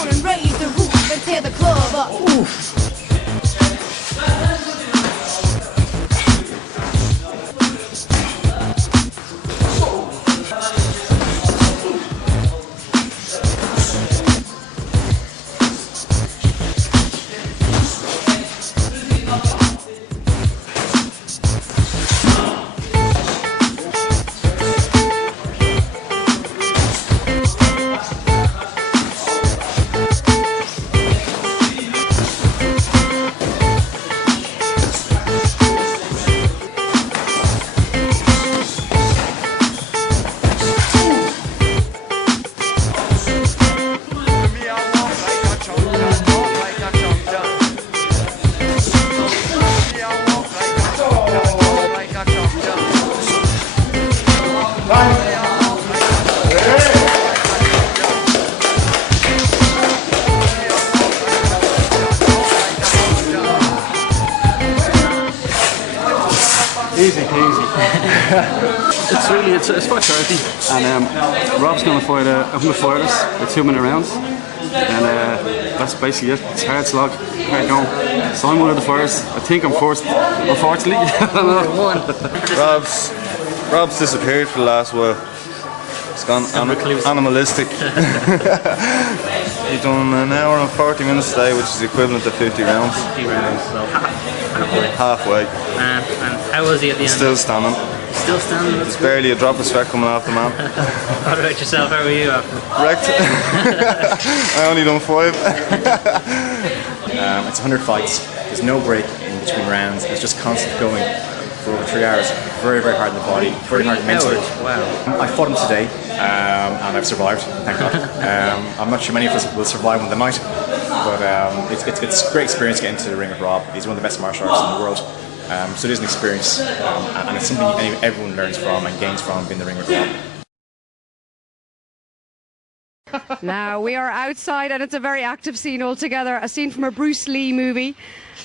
on and raise the roof and tear the club up. Oof. Easy peasy. it's for charity, and Rob's going to fight a 100 fighters with 2-minute rounds, and that's basically it. It's hard slog, hard going. So I'm one of the fighters. I think I'm first, unfortunately. I don't know. Rob's disappeared for the last while. It's gone animalistic. He's done an hour and 40 minutes today, which is the equivalent to 50 rounds. 50 rounds, so halfway. Halfway. And how was he at the end? Still standing. Still standing? There's barely a drop of sweat coming off the man. What about yourself? How were you after? Wrecked. I only done 5. It's 100 fights. There's no break in between rounds. It's just constant going for over 3 hours. Very, very hard on the body. Very hard mentally. Wow. I fought him today, and I've survived. Thank God. I'm not sure many of us will survive when they might, but it's a great experience getting to the ring with Rob. He's one of the best martial artists in the world. So it is an experience, and it's something everyone learns from and gains from being in the ring with Rob. Now we are outside and it's a very active scene altogether, a scene from a Bruce Lee movie.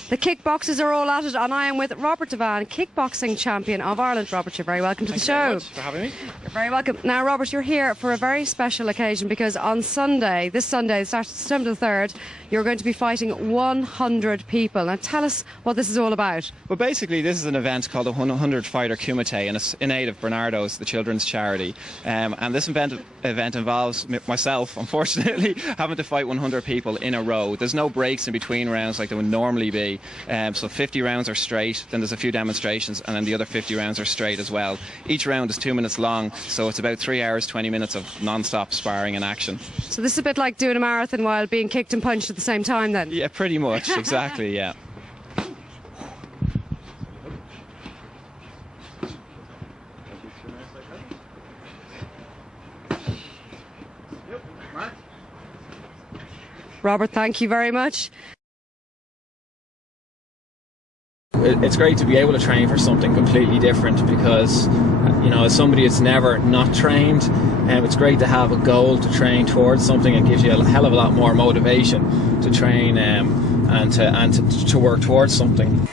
The kickboxers are all at it, and I am with Robert Devan, kickboxing champion of Ireland. Robert, you're very welcome to the show. Thank you very much for having me. You're very welcome. Now, Robert, you're here for a very special occasion because on Sunday, this Sunday, September the 3rd, you're going to be fighting 100 people. Now, tell us what this is all about. Well, basically, this is an event called the 100 Fighter Kumite, and it's in aid of Bernardo's, the children's charity. And this event involves myself, unfortunately, having to fight 100 people in a row. There's no breaks in between rounds like there would normally be. So 50 rounds are straight, then there's a few demonstrations, and then the other 50 rounds are straight as well. Each round is 2 minutes long, so it's about 3 hours, 20 minutes of non-stop sparring and action. So this is a bit like doing a marathon while being kicked and punched at the same time then? Yeah, pretty much, exactly, yeah. Robert, thank you very much. It's great to be able to train for something completely different because, you know, as somebody that's never not trained, it's great to have a goal to train towards something. It gives you a hell of a lot more motivation to train and to work towards something.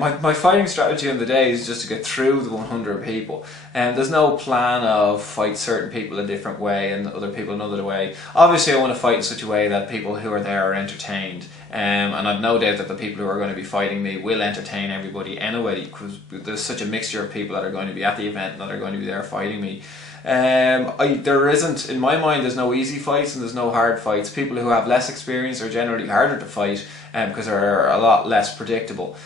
My fighting strategy on the day is just to get through the 100 people, and there's no plan of fight certain people a different way and other people another way. Obviously I want to fight in such a way that people who are there are entertained, and I've no doubt that the people who are going to be fighting me will entertain everybody anyway, because there's such a mixture of people that are going to be at the event and that are going to be there fighting me. There isn't, in my mind, there's no easy fights and there's no hard fights. People who have less experience are generally harder to fight because they're a lot less predictable.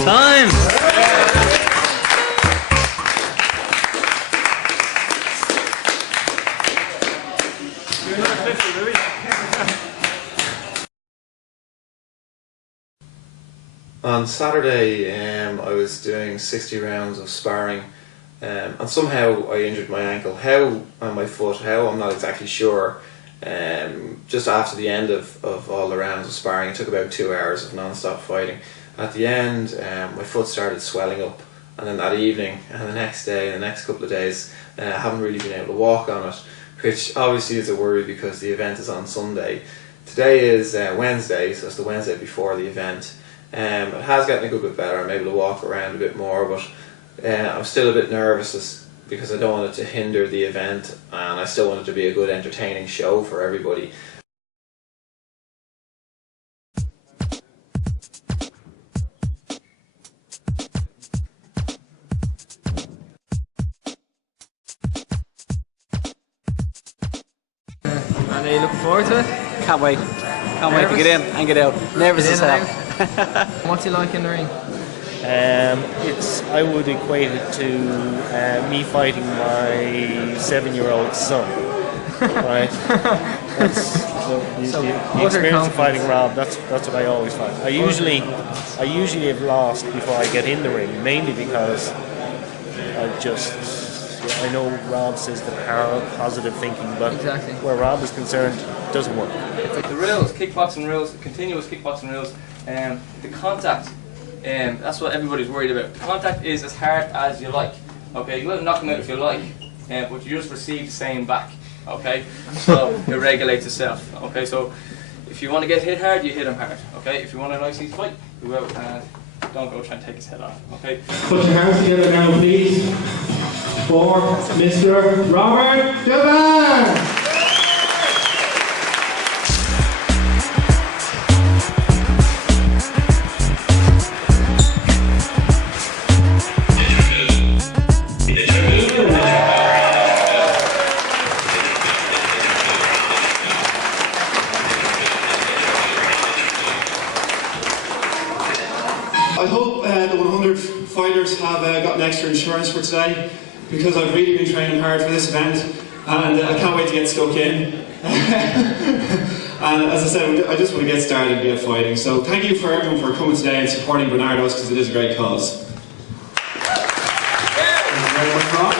Time! On Saturday, I was doing 60 rounds of sparring, and somehow I injured my ankle. How, and my foot, how, I'm not exactly sure. Just after the end of all the rounds of sparring, it took about 2 hours of non-stop fighting. At the end, my foot started swelling up, and then that evening and the next day and the next couple of days, I haven't really been able to walk on it, which obviously is a worry because the event is on Sunday. Today is Wednesday, so it's the Wednesday before the event. It has gotten a good bit better. I'm able to walk around a bit more, but I'm still a bit nervous because I don't want it to hinder the event, and I still want it to be a good entertaining show for everybody. And are you looking forward to it? Can't wait. Can't wait to get in and get out. Nervous as hell. What's he like in the ring? I would equate it to me fighting my 7-year-old son. Right? That's the experience of fighting Rob. That's what I always fight. I usually have lost before I get in the ring, mainly because I know Rob says the power of positive thinking, but where Rob is concerned, it doesn't work. It's like the rules, kickboxing rules, continuous kickboxing rules, the contact, that's what everybody's worried about. Contact is as hard as you like, okay? You let knock him out if you like, but you just receive the same back, okay? So it regulates itself, okay? So if you want to get hit hard, you hit him hard, okay? If you want a nice easy fight, go out and don't go try and take his head off, okay? Put your hands together now, please, for Mr. Robert Devan! I hope the 100 fighters have gotten extra insurance for today, because I've really been training hard for this event, and I can't wait to get stuck in. And as I said, I just want to get started and get fighting. So thank you for everyone for coming today and supporting Bernardo's, because it is a great cause. Thank you very much, Rob.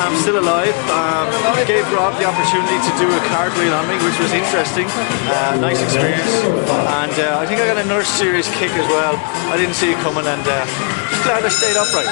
I'm still alive. Gave Rob the opportunity to do a cartwheel on me, which was interesting. Nice experience. And I think I got another serious kick as well. I didn't see it coming, and just glad I stayed upright.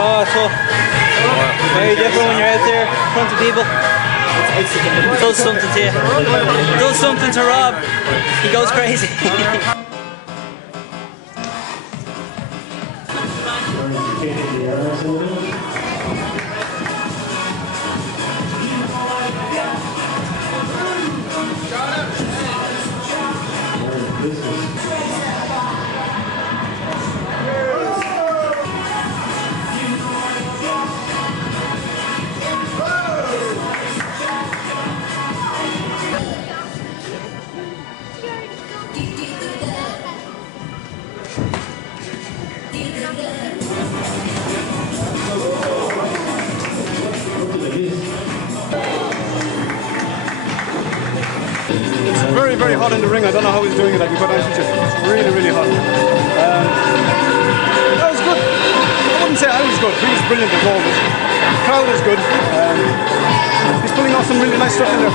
Oh, tough. Very different when you're out there in front of people. It does something to you. It does something to Rob. He goes crazy. It's very, very hot in the ring. I don't know how he's doing it. I'll be quite honest with you. It's really, really hot. That was good. I wouldn't say I was good. He was brilliant as always. The crowd is good. He's pulling off some really nice stuff in there.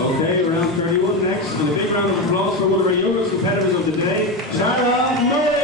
Okay, round 31 next, and a big round of applause for one of our youngest competitors of the day, Tara May!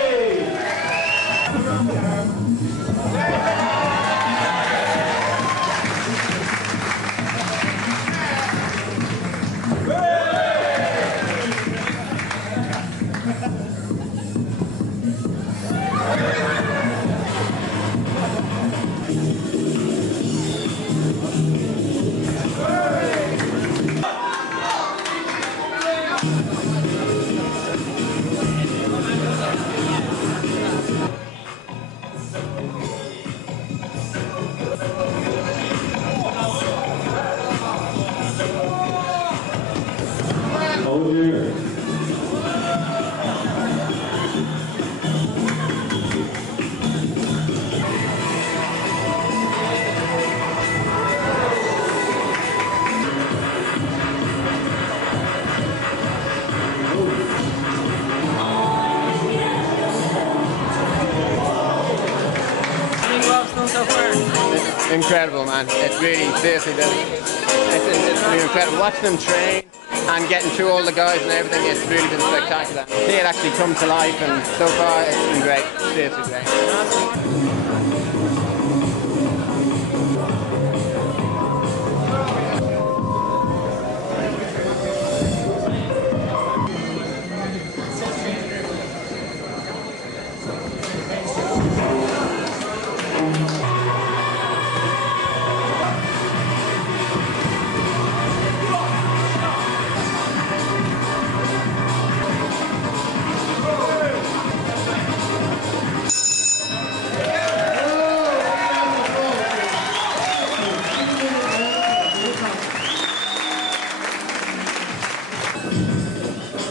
Oh dear. Incredible, man. It's really, seriously, it's really incredible. Watching them train and getting through all the guys and everything, it's really been spectacular. See it actually come to life, and so far it's been great. Seriously great.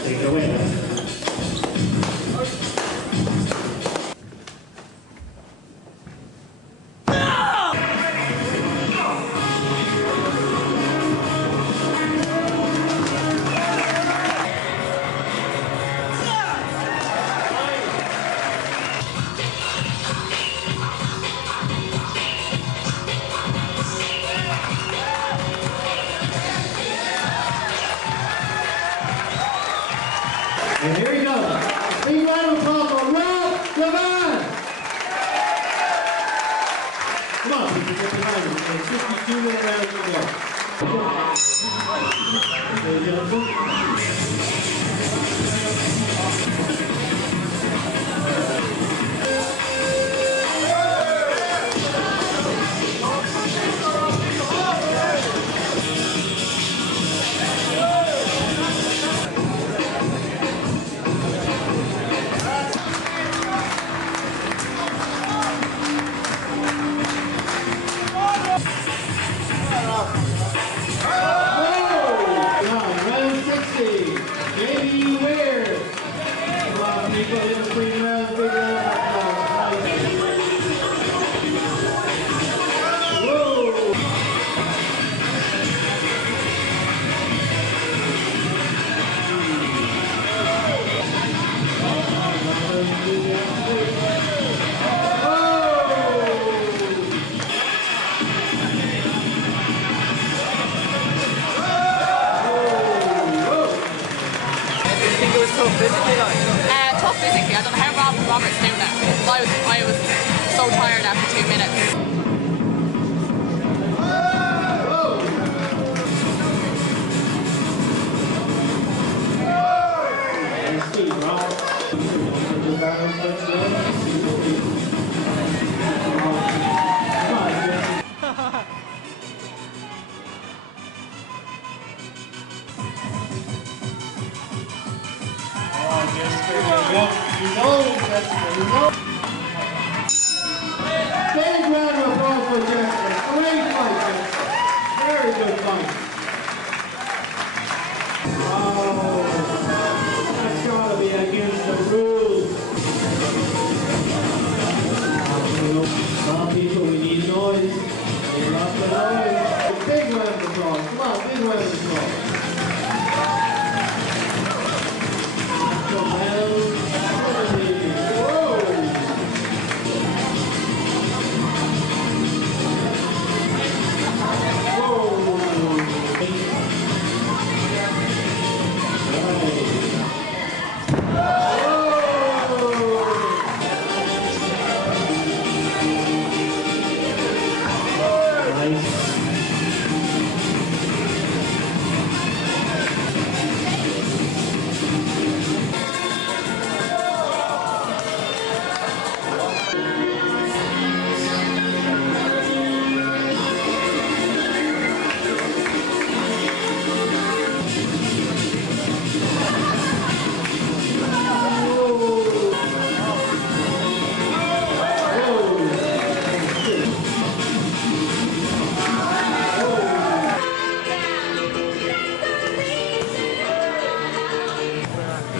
Take it away, man. And here he goes. Big round of applause for Rob Levan. Come on, people, get behind him. There's 52-minute round to go. Ladies and gentlemen. so tired after 2 minutes. Big round of applause for Jessica. Great fight, Jessica. Very good fight. Oh, that's gotta be against the rules. Come on, people, we need noise. We love the noise. Big round of applause. Come on, big round of applause.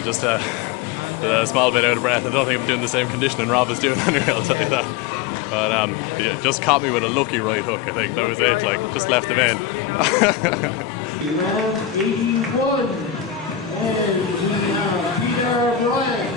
Just a small bit out of breath. I don't think I'm doing the same conditioning Rob is doing anyway, I'll tell you that. But yeah, just caught me with a lucky right hook, I think. That was it, like, just left him in. Round 81. And we have Peter Bryant.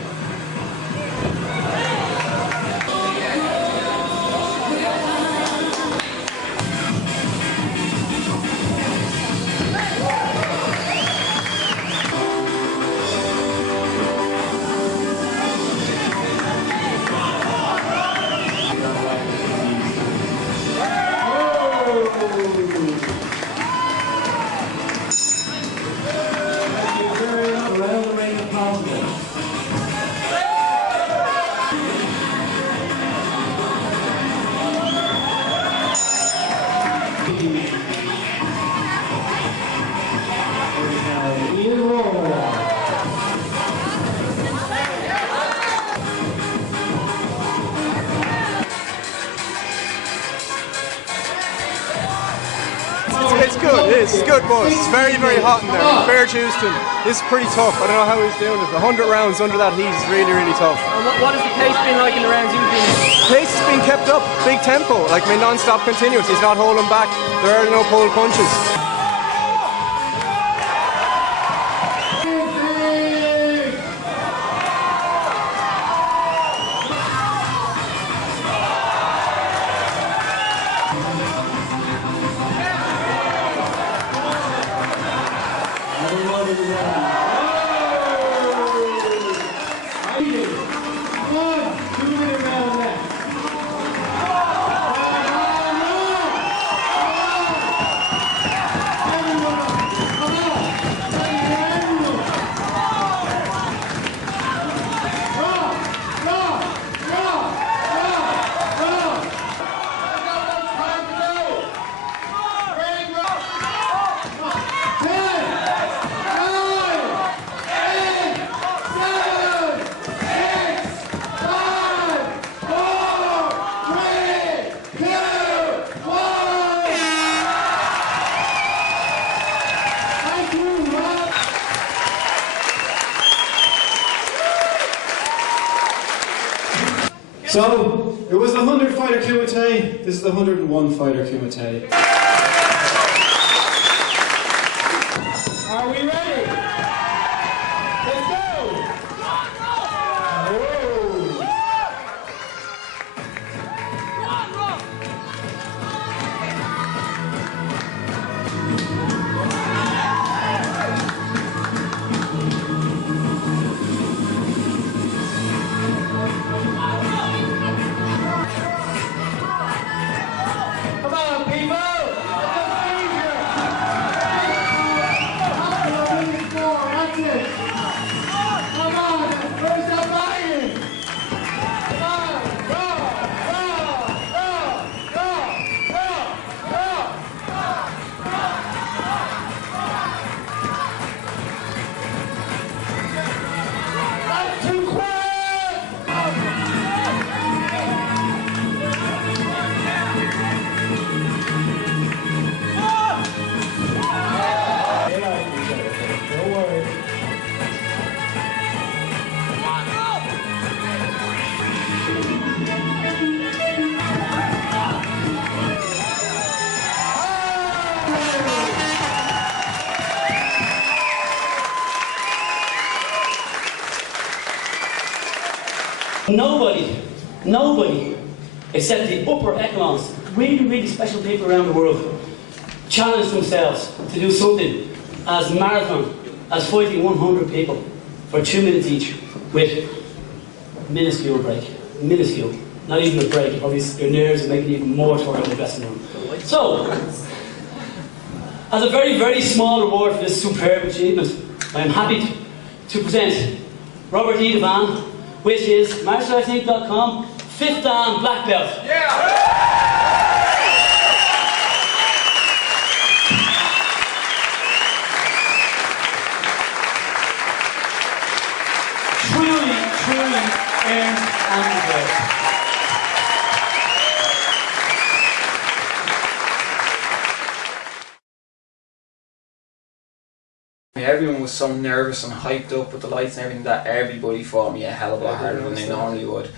It's good, it's good, boys. It's very, very hot in there. Bear Houston, this is pretty tough. I don't know how he's doing it. 100 rounds under that heat is really, really tough. What has the pace been like in the rounds you've been in? Pace has been kept up, big tempo, like non-stop continuous. He's not holding back. There are no pull punches. So, it was the 100 fighter Kumite, this is the 101 fighter Kumite. Are we ready? Let's go! Whoa. nobody, except the upper echelons, really special people around the world, challenge themselves to do something as marathon as fighting 100 people for 2 minutes each with minuscule break. Minuscule. Not even a break. Probably your nerves are making even more tore in the dressing room. So, as a very small reward for this superb achievement, I am happy to present Robert E. Devan, which is MartialArtsInc.com 5th Dan black belt. Truly earned and deserved. Everyone was so nervous and hyped up with the lights and everything that everybody fought me a hell of a lot harder than they normally would.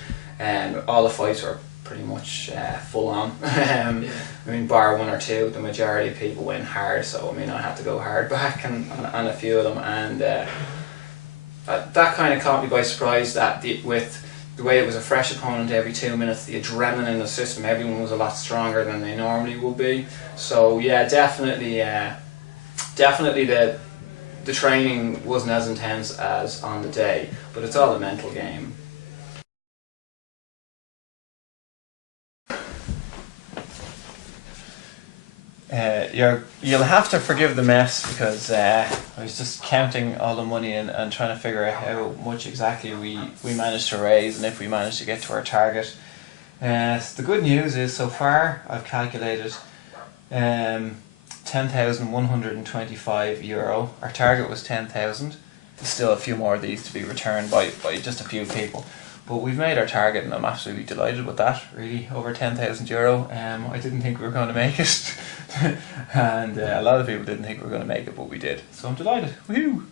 All the fights were pretty much full on. I mean, bar one or two, the majority of people went hard, so I mean, I had to go hard back on a few of them, and that kind of caught me by surprise, that with the way it was a fresh opponent every 2 minutes, the adrenaline in the system, everyone was a lot stronger than they normally would be. So yeah, definitely the training wasn't as intense as on the day, but it's all a mental game. You'll have to forgive the mess, because I was just counting all the money and trying to figure out how much exactly we managed to raise and if we managed to get to our target. So the good news is, so far I've calculated €10,125. Our target was 10,000. There's still a few more of these to be returned by just a few people. But we've made our target, and I'm absolutely delighted with that, really, over €10,000. I didn't think we were going to make it, and a lot of people didn't think we were going to make it, but we did. So I'm delighted. Woohoo!